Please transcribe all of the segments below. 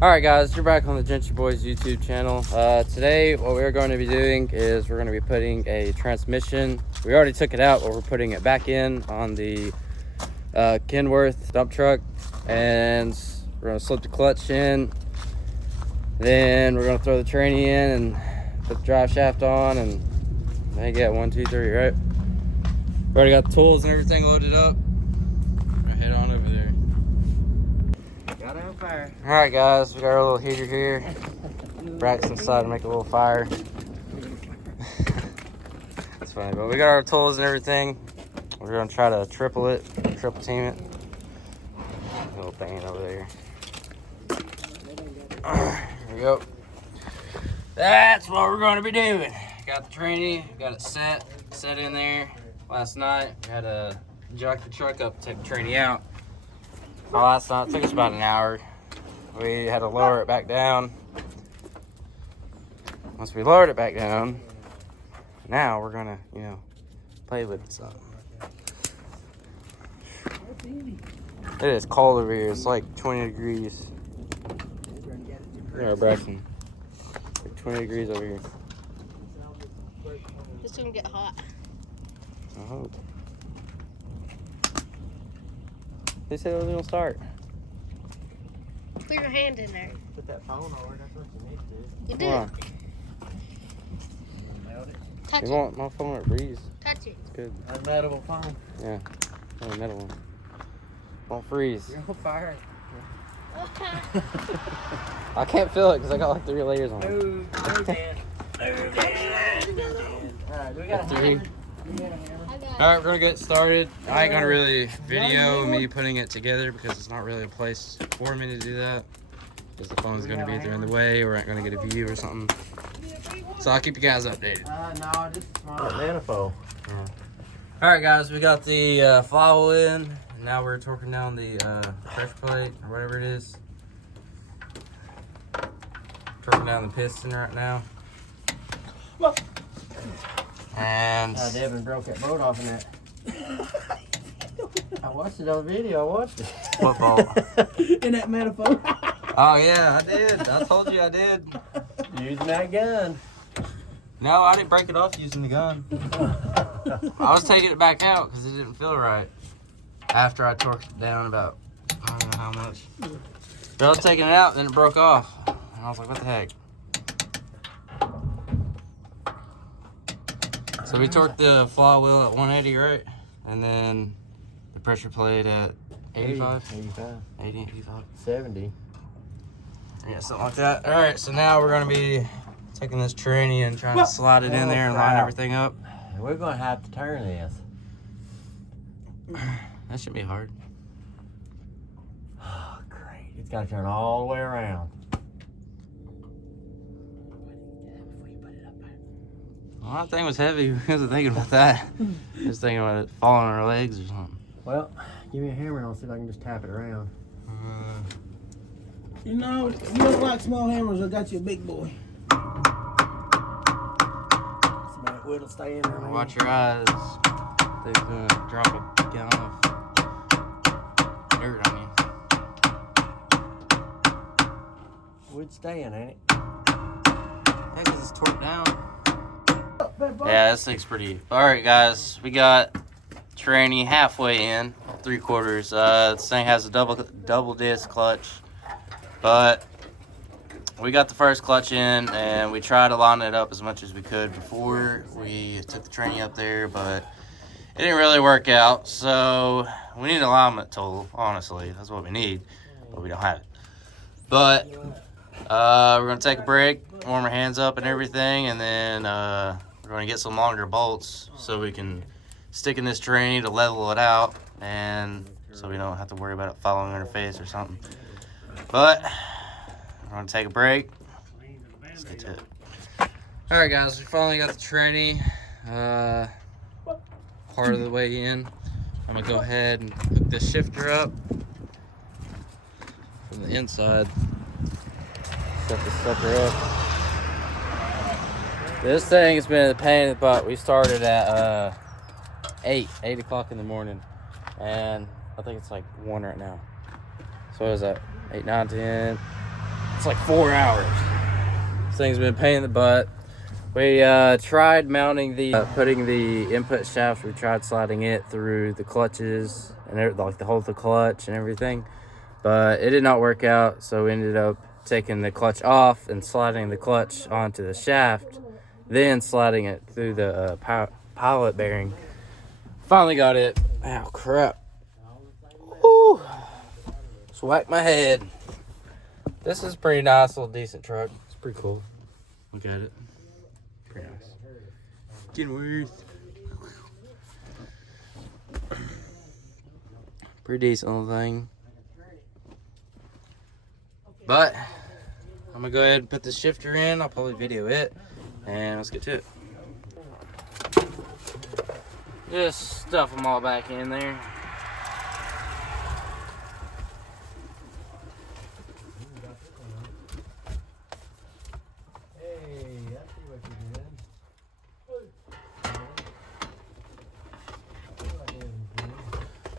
Alright guys, you're back on the Gentry Boys YouTube channel. Today what we're going to be doing is we're going to be putting a transmission. We already took it out, but we're putting it back in on the Kenworth dump truck. And we're going to slip the clutch in. Then we're going to throw the tranny in and put the drive shaft on. And I get 1, 2, 3, right? We already got the tools and everything loaded up. We're going to head on over there. Fire. All right guys, we got our little heater here. Braxton decided to make a little fire. That's funny, but we got our tools and everything. We're gonna try to triple team it. Little thing over there. Here we go. That's what we're gonna be doing. Got the tranny, got it set in there. Last night we had to jack the truck up, take the tranny out. Last night it took us about an hour. We had to lower it back down. Once we lowered it back down, now we're gonna, play with it some. It is cold over here. It's like 20 degrees. Yeah, Braxton. Like 20 degrees over here. It's gonna get hot. I hope. They said it was gonna start. Put your hand in there. Put that phone over. That's what you need to do. You do. Come on. Melt it. Touch You it. want my phone or freeze? Touch it. It's good. Unmetalable phone. Yeah. Oh, metal one. Won't freeze. You're on fire. I can't feel it because I got like 3 layers on it. Move in. Alright, we got a hammer. Alright, we're gonna get started. I ain't gonna really video me putting it together because it's not really a place for me to do that. Because the phone's gonna be either in the way or I ain't gonna get a view or something. So I'll keep you guys updated. No, just a small manifold. Yeah. Alright guys, we got the flywheel in. And now we're torquing down the pressure plate or whatever it is. Torquing down the piston right now. And Devin broke that bolt off in that. I watched it on video. I watched it. what bolt? In that manifold. Oh yeah, I did. I told you I did. Using that gun. No, I didn't break it off using the gun. I was taking it back out because it didn't feel right. After I torqued it down about, I don't know how much. But I was taking it out, then it broke off. And I was like, what the heck? So we torqued the flywheel at 180, right? And then the pressure plate at 85? 80, 85. 70. Yeah, something like that. All right, so now we're gonna be taking this tranny and trying to slide it in there and line everything up. We're gonna have to turn this. That shouldn't be hard. Oh, great. It's gotta turn all the way around. Well, that thing was heavy. We wasn't thinking about that. Just thinking about it falling on our legs or something. Well, give me a hammer and I'll see if I can just tap it around. You know, if you don't like small hammers, I got you a big boy. So that wood'll stay in there. Watch your eyes. They're gonna drop a gallon of dirt on you. Wood staying, ain't it? Yeah, because it's torqued down. Yeah, this thing's pretty. Alright guys, we got tranny halfway in, 3/4. This thing has a double disc clutch, but we got the first clutch in and we tried to line it up as much as we could before we took the tranny up there, but it didn't really work out. So we need an alignment tool, honestly. That's what we need, but we don't have it. But we're gonna take a break, warm our hands up and everything, and then we're going to get some longer bolts so we can stick in this tranny to level it out, and so we don't have to worry about it falling on our face or something. But we're going to take a break. Let's get to it. Alright guys, we finally got the tranny part of the way in. I'm going to go ahead and hook this shifter up from the inside. Set this sucker up. This thing has been a pain in the butt. We started at 8 o'clock in the morning, and I think it's like 1 right now. So what is that? 8, 9, 10, It's like 4 hours. This thing's been a pain in the butt. We tried mounting putting the input shaft. We tried sliding it through the clutches and like the hole of the clutch and everything, but it did not work out. So we ended up taking the clutch off and sliding the clutch onto the shaft, then sliding it through the pilot bearing. Finally got it. Ow, crap. Woo. Just whacked my head. This is a pretty nice, little decent truck. It's pretty cool. Look at it. Pretty nice. Getting worth. Pretty decent little thing. But I'm gonna go ahead and put the shifter in. I'll probably video it, and let's get to it. Just stuff them all back in there.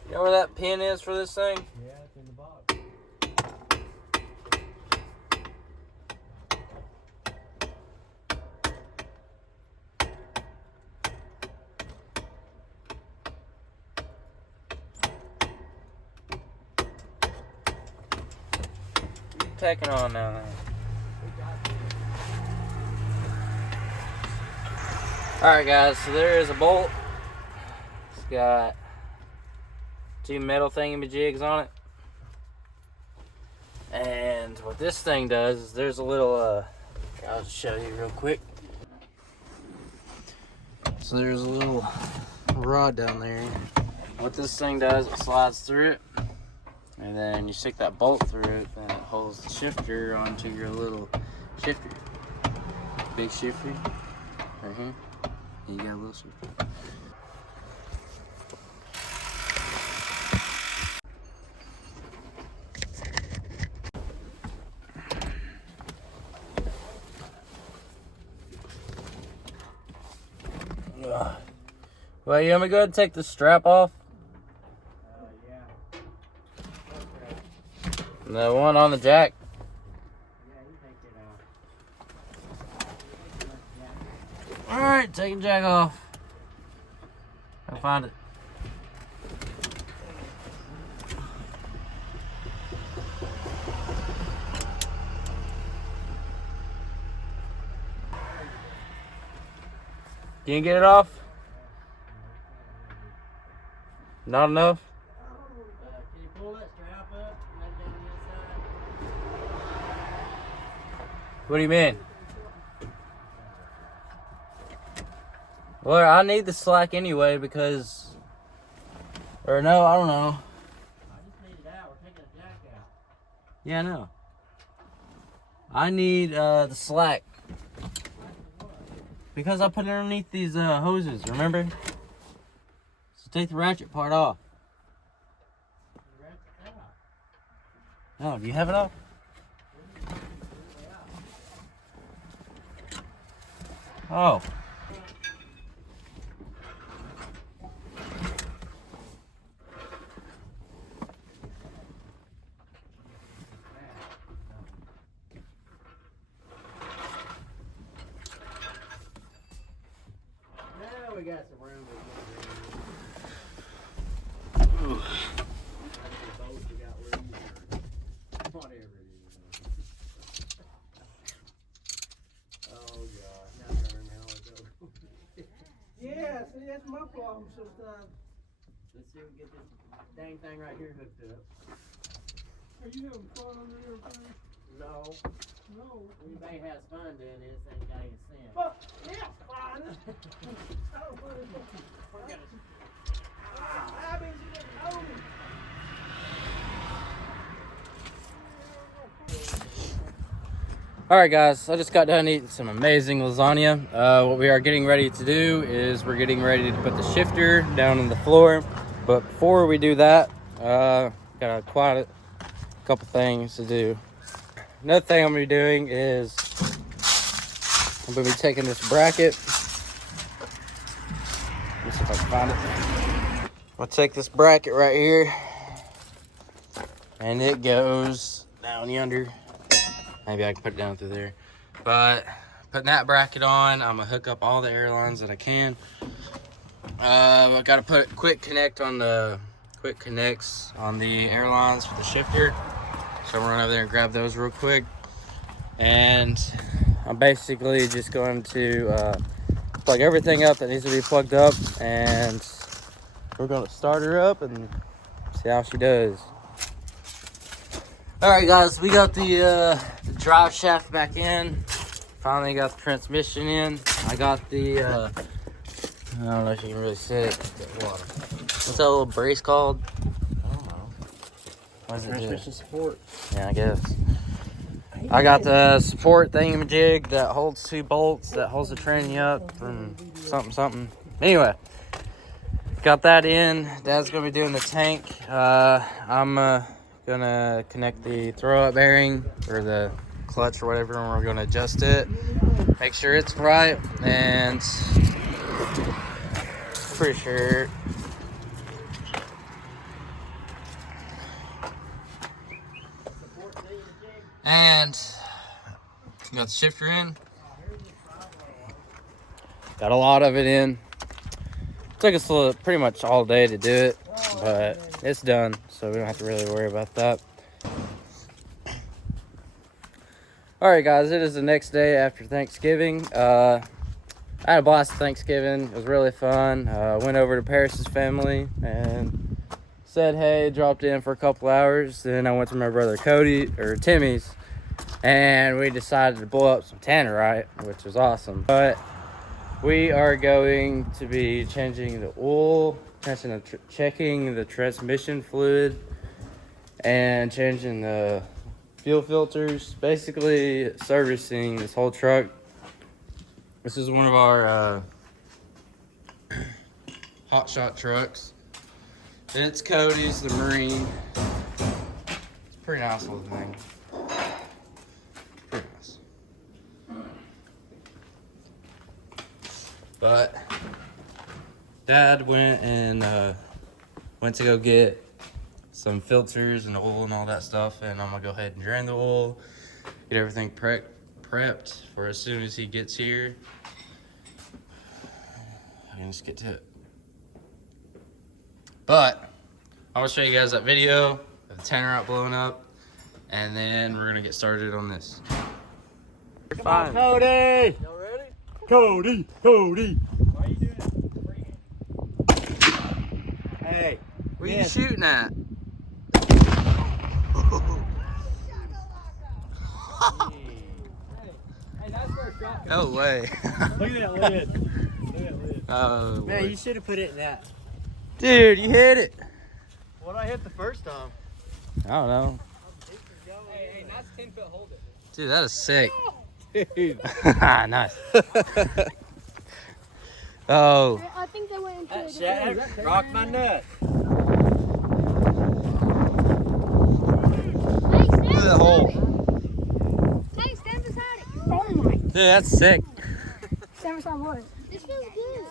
You know where that pin is for this thing? Yeah, it's in the box. Taking on now. Alright guys, so there is a bolt. It's got 2 metal thingamajigs on it. And what this thing does is there's a little, I'll just show you real quick. So there's a little rod down there. What this thing does, it slides through it. And then you stick that bolt through it, and it holds the shifter onto your little shifter. Big shifter, right here. And you got a little shifter. Well, you want me to go ahead and take the strap off? The one on the jack. Alright, taking jack off. I'll find it. Can you get it off? Not enough? Can you pull that strap up? What do you mean? Well, I need the slack anyway because, or no, I don't know. I just need it out. We're taking the jack out. Yeah, I know. I need the slack because I put it underneath these hoses, remember? So take the ratchet part off. Oh, do you have it off? Oh. Now we got some room. Whatever it is. Oh God, now I remember how it goes. Yeah, see, that's my problem sometimes. Let's see if we can get this dang thing right here hooked up. Are you having fun under your thing? No. No. Anybody has fun doing this ain't got any sense. But, yeah, fun. I don't want to I mean, you just own it. Alright guys, I just got done eating some amazing lasagna. What we are getting ready to do is we're getting ready to put the shifter down on the floor. But before we do that, got quite a couple things to do. Another thing I'm going to be doing is I'm going to be taking this bracket. Let's see if I can find it. I'll take this bracket right here and it goes down yonder. Maybe I can put it down through there. But putting that bracket on, I'm gonna hook up all the air lines that I can. I gotta put quick connects on the air lines for the shifter. So I'm gonna run over there and grab those real quick. And I'm basically just going to plug everything up that needs to be plugged up, and we're gonna start her up and see how she does. All right, guys, we got the drive shaft back in. Finally got the transmission in. I got the I don't know if you can really see it. What's that little brace called? I don't know. What does it do? Transmission support. Yeah, I guess. I got the support thingamajig that holds 2 bolts that holds the tranny up and something. Anyway, got that in. Dad's gonna be doing the tank. I'm gonna connect the throw-up bearing or the clutch or whatever, and we're gonna adjust it, make sure it's right, and pretty sure. And got the shifter in. Got a lot of it in. Took us pretty much all day to do it, but it's done, so we don't have to really worry about that. All right, guys, it is the next day after Thanksgiving. I had a blast at Thanksgiving. It was really fun. Went over to Paris's family and said hey, dropped in for a couple hours. Then I went to my brother Timmy's, and we decided to blow up some tannerite, which was awesome. But we are going to be changing the oil, checking the transmission fluid, and changing the fuel filters. Basically servicing this whole truck. This is one of our hotshot trucks. It's Cody's, the Marine. It's a pretty nice little thing. Pretty nice. But Dad went to go get some filters and oil and all that stuff, and I'm gonna go ahead and drain the oil, get everything prepped for as soon as he gets here. I can just get to it. But I'm gonna show you guys that video of the tannerite blowing up, and then we're gonna get started on this. Come on, Cody! Y'all ready? Cody! Why are you doing it? Hey. What are you shooting at? Hey, that's where a shot No way. Look at that lid. Look at that lid. Oh, Man, Lord. you should have put it in that. Dude, you hit it. What'd I hit the first time? I don't know. Hey, that's 10-foot hold it. Dude, that is sick. Dude. Nice. Oh. I think they went into That a shit different... rocked my nut. Hey, stand Look at that hole. Hey, stand beside it. Oh my. Dude, that's sick. Stand beside what? This feels good.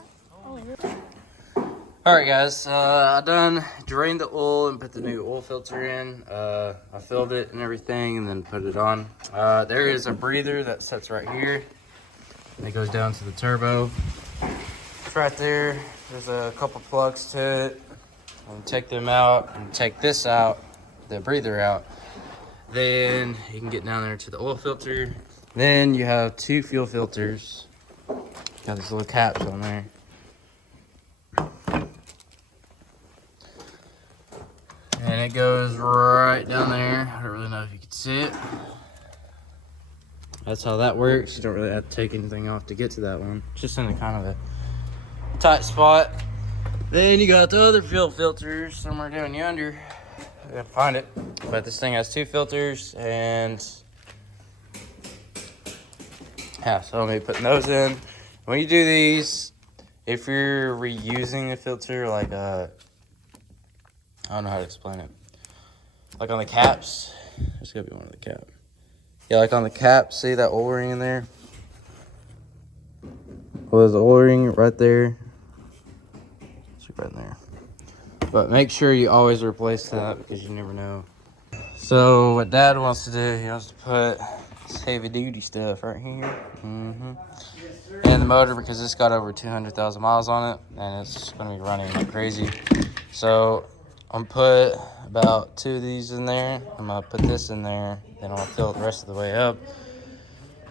Alright guys, I done drained the oil and put the new oil filter in. I filled it and everything and then put it on. There is a breather that sits right here. And it goes down to the turbo. It's right there. There's a couple plugs to it. And take them out and take this out, the breather out. Then you can get down there to the oil filter. Then you have 2 fuel filters. Got these little caps on there. And it goes right down there. I don't really know if you can see it. That's how that works. You don't really have to take anything off to get to that one. It's just in a kind of a tight spot. Then you got the other fuel filters somewhere down yonder. I gotta find it. But this thing has 2 filters, and yeah, so I'm gonna be putting those in. When you do these, if you're reusing a filter, like I don't know how to explain it. Like on the caps, there's gotta be one on the cap. Yeah, like on the cap, see that O-ring in there? Well, there's an O-ring right there. It's right there. But make sure you always replace that because you never know. So what Dad wants to do, he wants to put heavy duty stuff right here. And the motor, because it's got over 200,000 miles on it, and it's gonna be running like crazy. So I'm gonna put about 2 of these in there. I'm gonna put this in there, then I'm gonna fill it the rest of the way up,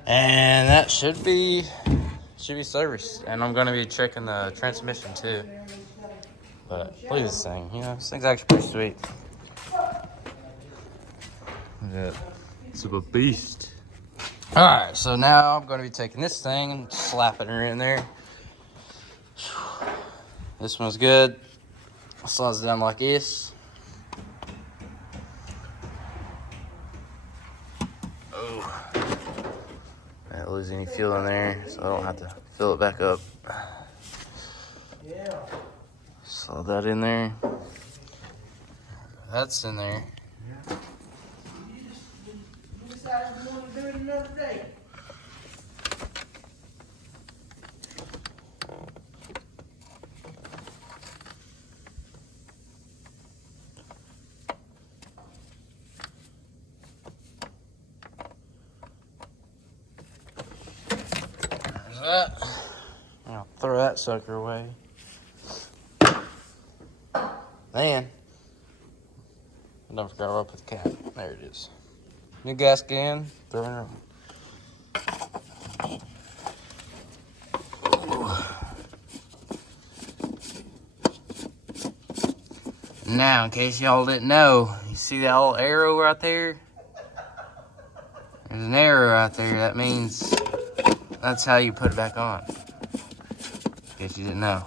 and that should be serviced. And I'm gonna be checking the transmission too. But look at this thing, you know, this thing's actually pretty sweet. Look at that. It's a beast. Alright, so now I'm going to be taking this thing and slapping her in there. This one's good. Slides down like this. Oh. I don't lose any fuel in there, so I don't have to fill it back up. Slide that in there. That's in there. You decided you want to do it another day. There's that. I'll throw that sucker away. Man. I don't forget where I put the cap. There it is. New gasket in, throw it on. Now, in case y'all didn't know, you see that little arrow right there? There's an arrow right there. That means that's how you put it back on. In case you didn't know.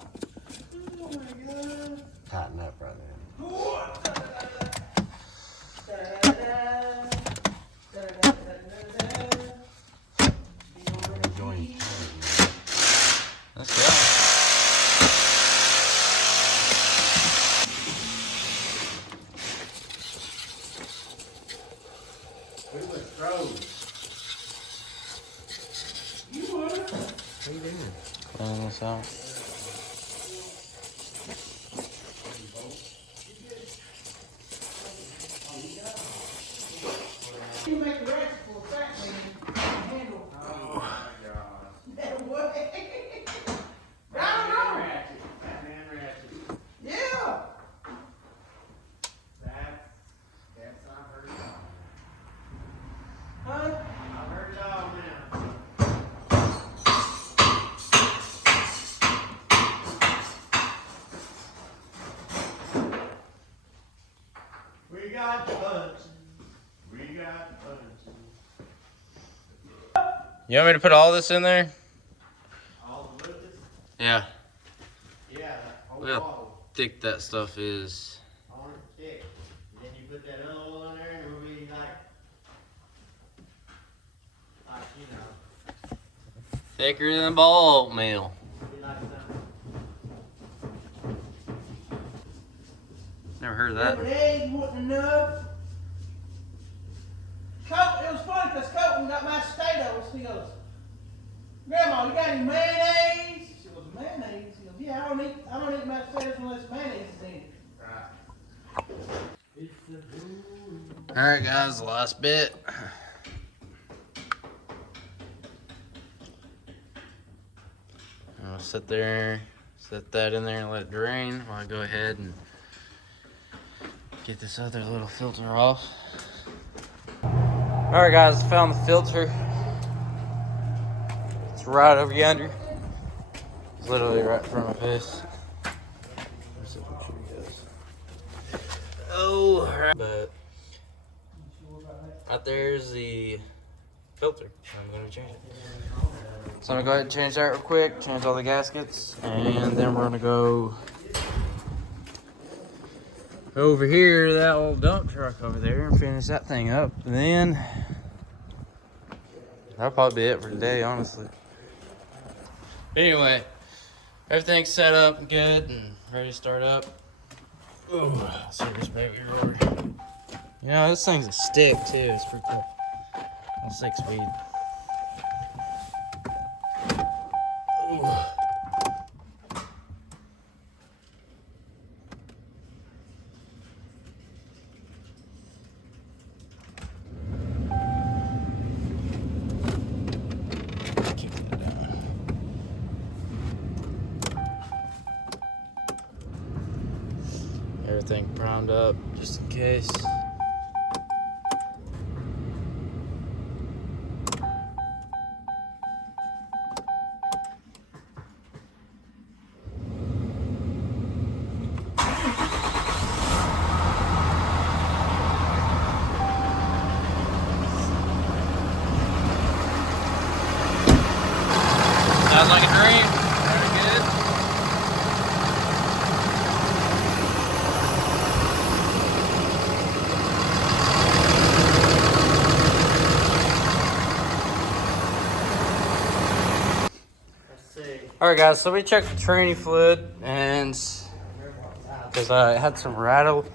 Tighten up right there. Let's go. We went froze. You would. What are you doing? Clean this out. You make the ratchet for a fat man handle. Oh my God. That way. Batman ratchet. Batman ratchet. Yeah. That's I've heard it all. Huh? I've heard it all now. We got punches. We got punches. You want me to put all this in there? All the liquids? Yeah. Yeah, that whole Well. bottle Thick that stuff is. on it thick. And then you put that other oil in there and it'll be like you know, Thicker than ball oatmeal. it'll be like something. Never heard of But that. eggs wasn't enough. It was funny because Colton got my potatoes. He goes, Grandma, you got any mayonnaise? She goes, mayonnaise? He goes, yeah, I don't eat mashed potatoes unless mayonnaise is in it. Right. Alright guys, the last bit. I'm gonna sit there, set that in there and let it drain while I go ahead and get this other little filter off. Alright guys, found the filter. It's right over yonder. It's literally right in front of my face. Let's see if I can show you guys. Oh, alright. But right there's the filter. I'm gonna change it. So I'm gonna go ahead and change that real quick, change all the gaskets, and then we're gonna go over here, that old dump truck over there, and finish that thing up. And then that'll probably be it for today, honestly. Anyway, everything's set up and good and ready to start up. Ooh, let's see this baby roar. You know, this thing's a stick too, it's pretty cool. On 6-speed. Ooh. everything primed up just in case. Sounds like a dream. Very good. Alright guys, so we checked the tranny fluid, and because it had some rattle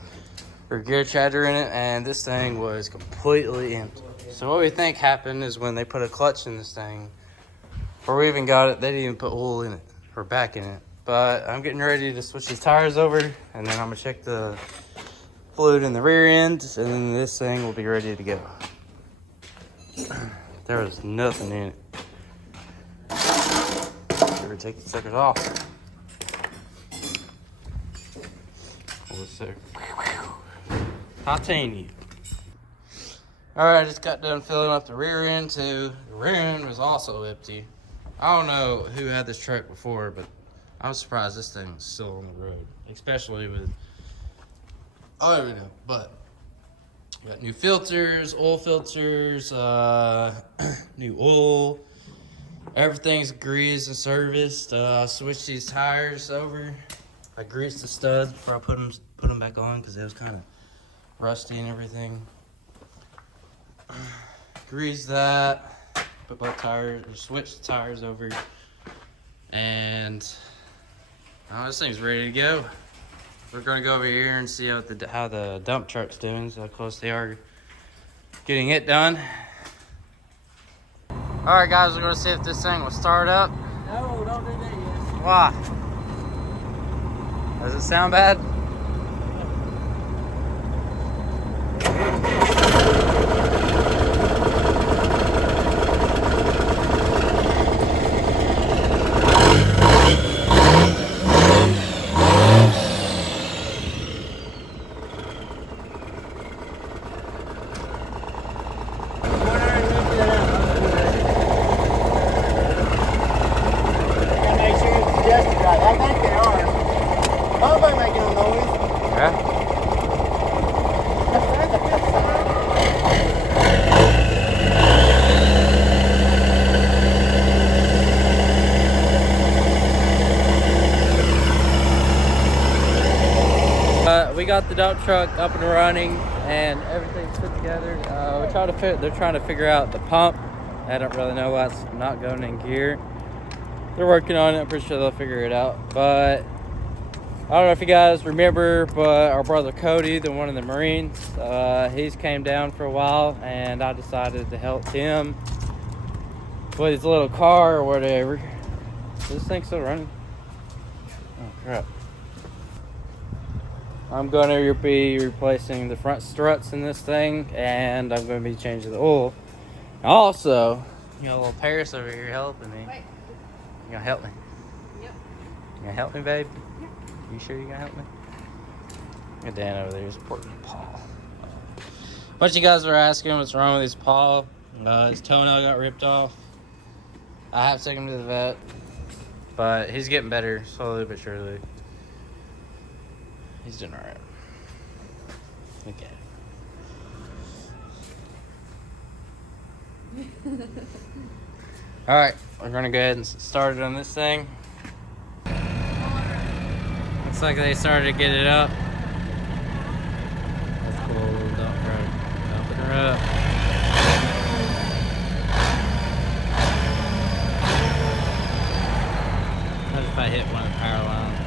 or gear chatter in it, and this thing was completely empty. So what we think happened is when they put a clutch in this thing, before we even got it, they didn't even put oil in it or back in it. But I'm getting ready to switch the tires over, and then I'm gonna check the fluid in the rear end, and then this thing will be ready to go. There was nothing in it. Better take the suckers off. Titanium. Alright, I just got done filling up the rear end too. The rear end was also empty. I don't know who had this truck before, but I'm surprised this thing is still on the road. Especially with, I don't know, but we got new filters, oil filters, new oil. Everything's greased and serviced. I switched these tires over. I greased the studs before I put them back on because it was kind of rusty and everything. Greased that. Put both tires, or switched the tires over, and this thing's ready to go. We're gonna go over here and see how the dump truck's doing, so how close they are getting it done. All right, guys, we're gonna see if this thing will start up. No, don't do that yet. Why? Does it sound bad? We got the dump truck up and running, and everything's put together. They're trying to figure out the pump. I don't really know why it's not going in gear. They're working on it. I'm pretty sure they'll figure it out. But I don't know if you guys remember, but our brother Cody, the one of the Marines, he's came down for a while, and I decided to help him with his little car or whatever. Is this thing still running? Oh crap. I'm going to be replacing the front struts in this thing, and I'm going to be changing the oil. Also, you got a little Paris over here helping me. Wait. You gonna help me? Yep. You gonna help me, babe? Yep. You sure you gonna help me? Got Dan over there supporting Paul. A bunch of you guys were asking what's wrong with his paw. His toenail got ripped off. I have to take him to the vet, but he's getting better slowly but surely. He's doing alright. Okay. Alright, we're gonna go ahead and start it on this thing. Looks like they started to get it up. That's cool, little dump truck. Dumping her up. What if I hit one of the power lines?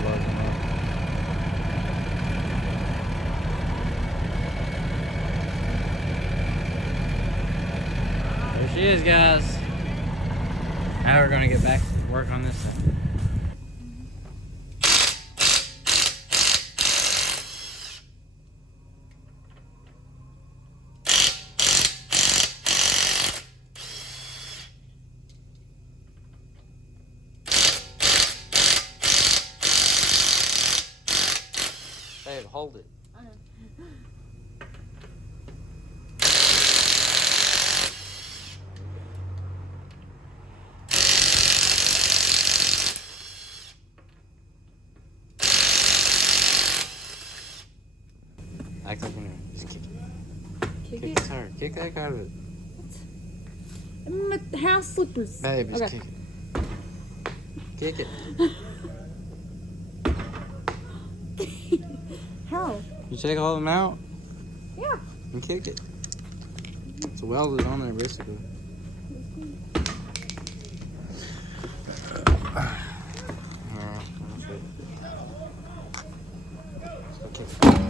Blows them up. There she is, guys. Now we're gonna get back to work on this thing. Babe, hold it. I know. Act like you know. Just kick it. Kick Kick it. the tire. Kick the heck out of it. My house slippers. Babe, just Okay. kick it. Kick it. How? You take all of them out Yeah. and kick it. It's welded on there, basically.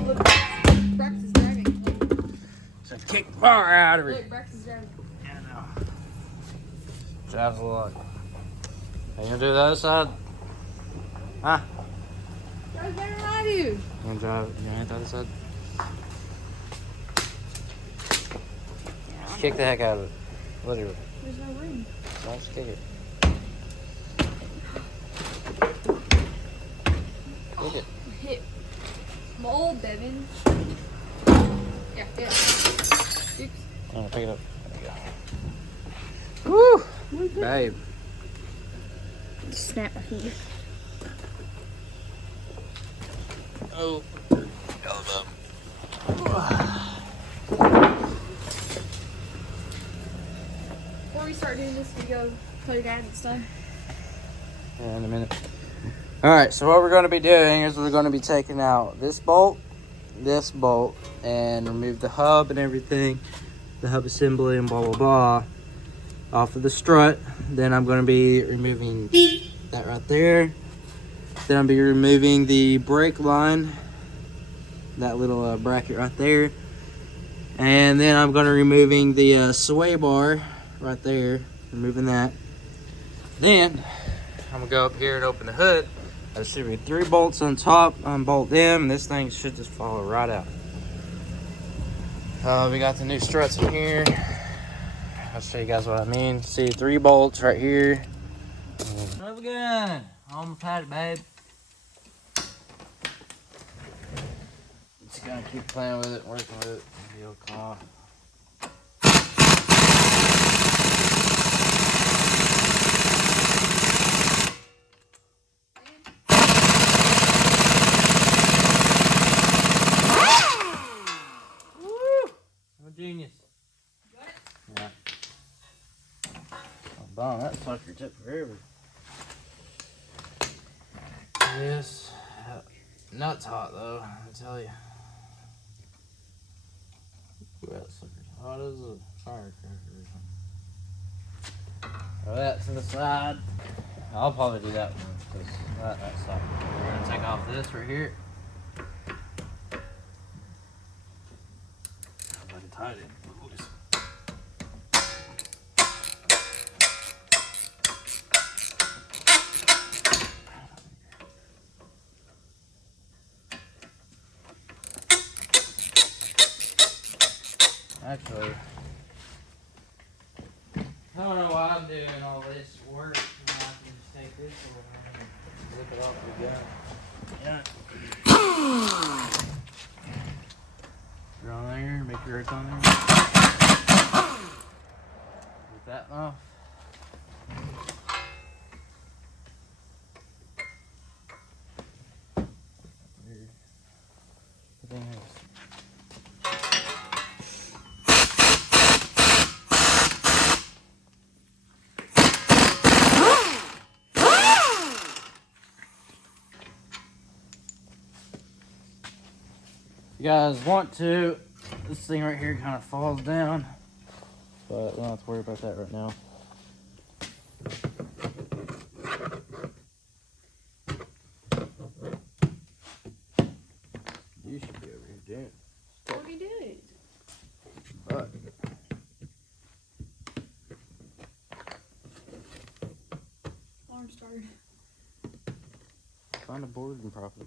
Look, Brax is driving. So kick the bar out of Look, it. Brax is driving. Yeah, I know. Drives a lot. Are you gonna do the other side? Huh? Drive better than I do. You gonna drive? You gonna hit the other side? Just kick the heck out of it. Literally. There's no room. Don't just kick it. Kick it. Hit. I'm old, Devin. Yeah, yeah. Oops. Oh, pick it up. There you go. Woo! Babe. Snap my finger. Oh. Before we start doing this, we go tell your dad it's done. Yeah, in a minute. Alright, so what we're going to be doing is we're going to be taking out this bolt, and remove the hub and everything, the hub assembly and blah, blah, blah, off of the strut. Then I'm going to be removing that right there. Then I'll be removing the brake line, that little bracket right there. And then I'm going to removing the sway bar right there, removing that. Then I'm going to go up here and open the hood. There should be 3 bolts on top, unbolt them, and this thing should just follow right out. We got the new struts in here. I'll show you guys what I mean. See 3 bolts right here. Another gun. Almost had it, babe. Just gonna keep playing with it, working with it. Maybe it'll come off. Genius. Yeah. Oh, bomb, that sucker took forever. Yes. Nuts hot though, I tell you. Ooh, that sucker's hot as a firecracker or something. Throw that to the side. I'll probably do that one because that's hot. We're gonna take off this right here. I can tie it in. Actually, I don't know why I'm doing all this work. I can just take this and zip it off the gun. Yeah. You're on there, make your earth on there. Get that off. Everything else. You guys want to, this thing right here kind of falls down, but we don't have to worry about that right now. You should be over here doing it. What we did? But Alarm started. find a board and properly.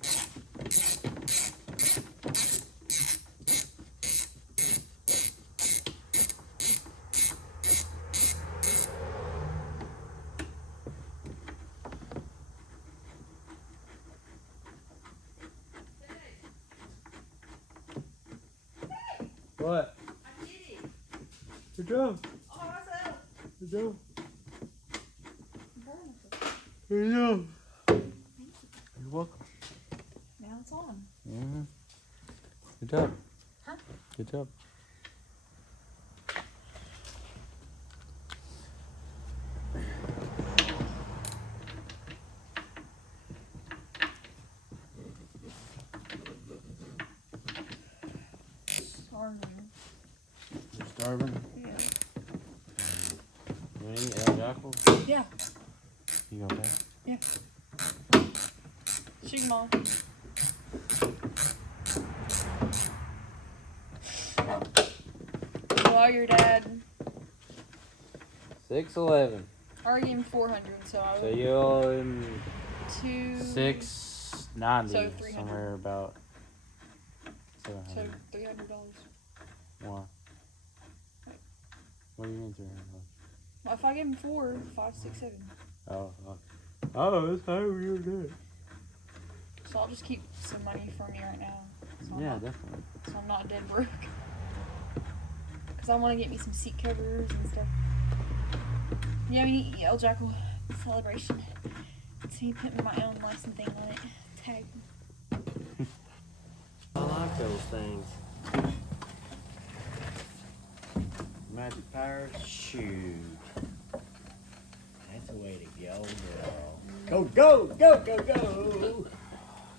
What? I did it. Good job. All myself. Good job. Burn myself. Good job. You're welcome. Now it's on. Mm-hmm. Good job. Huh? Good job. Starving. You're starving? Yeah. You want to eat El Jackal? Yeah. You go back? Yeah. Shoot mom. Well, your dad 611. already gave me 400, so I So would you owe him 290. 690, So 300. somewhere about So $700. $300. Why? What do you mean 300? Well, if I give him 4, 5, 6, 7. Oh, okay. Oh, that's how you're good. So I'll just keep some money from me right now. So Yeah, definitely. So I'm not dead broke. Because I want to get me some seat covers and stuff. Yeah, I mean, El Jackal celebration. It's me putting my own license thing on it. Tag. I like those things. Magic powers, shoot. That's the way to go, girl. Go, go, go, go, go.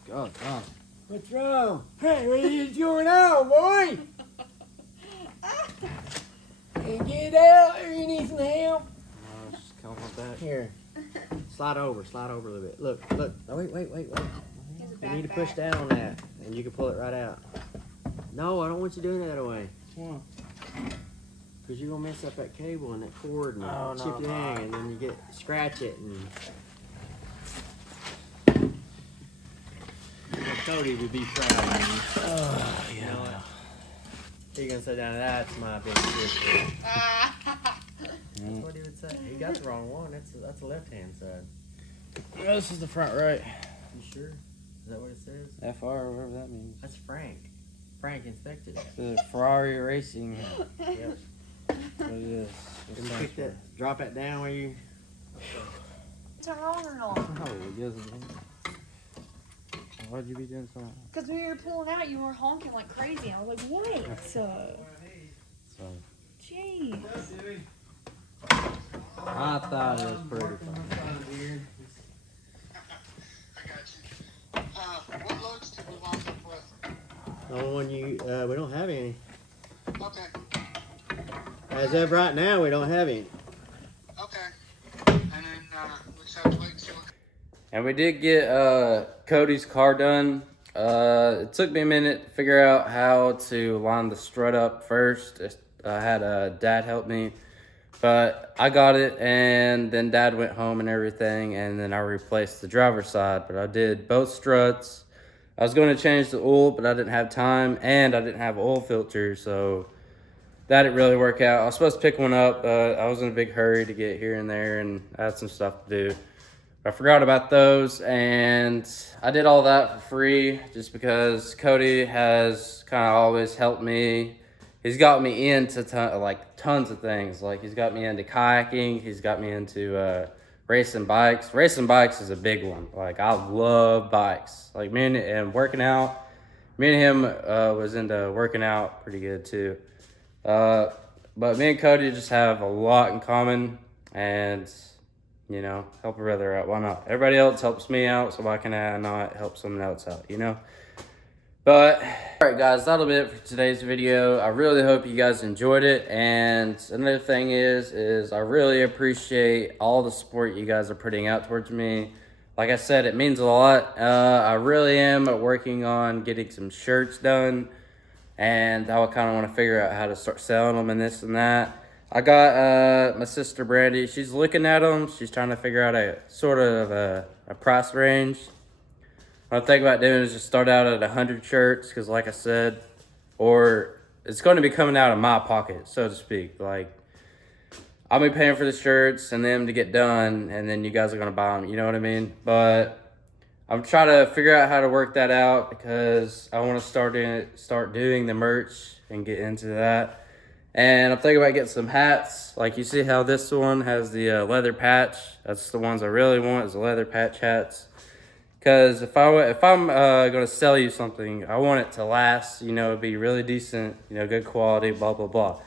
God, God. What's wrong? Hey, what is going on, boy? Hey, get out, or you need some help? No, just come on back. Here. Slide over a little bit. Look. Oh, wait. You need to push down on that, and you can pull it right out. No, I don't want you doing it that way. Come on. Because you're going to mess up that cable and that cord and chip it in, and then you scratch it. And Cody would be proud of you. Oh, yeah. You know what? You're going to sit down, that's my big sister. That's what he would say. He got the wrong one. That's the left-hand side. Well, this is the front right. You sure? Is that what it says? FR, whatever that means. That's Frank. Frank inspected it. The Ferrari Racing. Yep. What is this? Drop it down where you... Turn on or not? Oh, it doesn't. Why'd you be doing something? Because when you were pulling out, you were honking like crazy. I was like, what? So. Jeez. I thought it was pretty fun. What lugs did we wind up with? The one we don't have any. Okay. As of right now, we don't have any. Okay. And then we just have to wait and see what. And we did get Cody's car done. It took me a minute to figure out how to line the strut up first. I had Dad help me. But I got it, and then Dad went home and everything, and then I replaced the driver's side. But I did both struts. I was going to change the oil, but I didn't have time, and I didn't have oil filter, so that didn't really work out. I was supposed to pick one up, but I was in a big hurry to get here and there, and I had some stuff to do. But I forgot about those, and I did all that for free just because Cody has kind of always helped me. He's got me into tons of things. Like, he's got me into kayaking. He's got me into racing bikes. Racing bikes is a big one. Like, I love bikes. Like, me and working out. Me and him was into working out pretty good too. But me and Cody just have a lot in common, and you know, help a brother out. Why not? Everybody else helps me out, so why can I not help someone else out? You know. But, alright guys, that'll be it for today's video. I really hope you guys enjoyed it. And another thing is I really appreciate all the support you guys are putting out towards me. Like I said, it means a lot. I really am working on getting some shirts done. And I kind of want to figure out how to start selling them and this and that. I got my sister Brandy. She's looking at them. She's trying to figure out a sort of a price range. What I think about doing is just start out at 100 shirts, because like I said, or it's going to be coming out of my pocket, so to speak. Like, I'll be paying for the shirts and them to get done, and then you guys are going to buy them, you know what I mean? But I'm trying to figure out how to work that out because I want to start doing the merch and get into that. And I'm thinking about getting some hats. Like you see how this one has the leather patch. That's the ones I really want, is the leather patch hats. Because if I'm gonna sell you something, I want it to last. You know, be really decent. You know, good quality. Blah blah blah.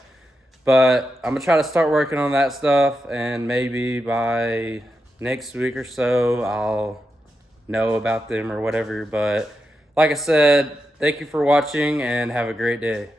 But I'm gonna try to start working on that stuff, and maybe by next week or so, I'll know about them or whatever. But like I said, thank you for watching and have a great day.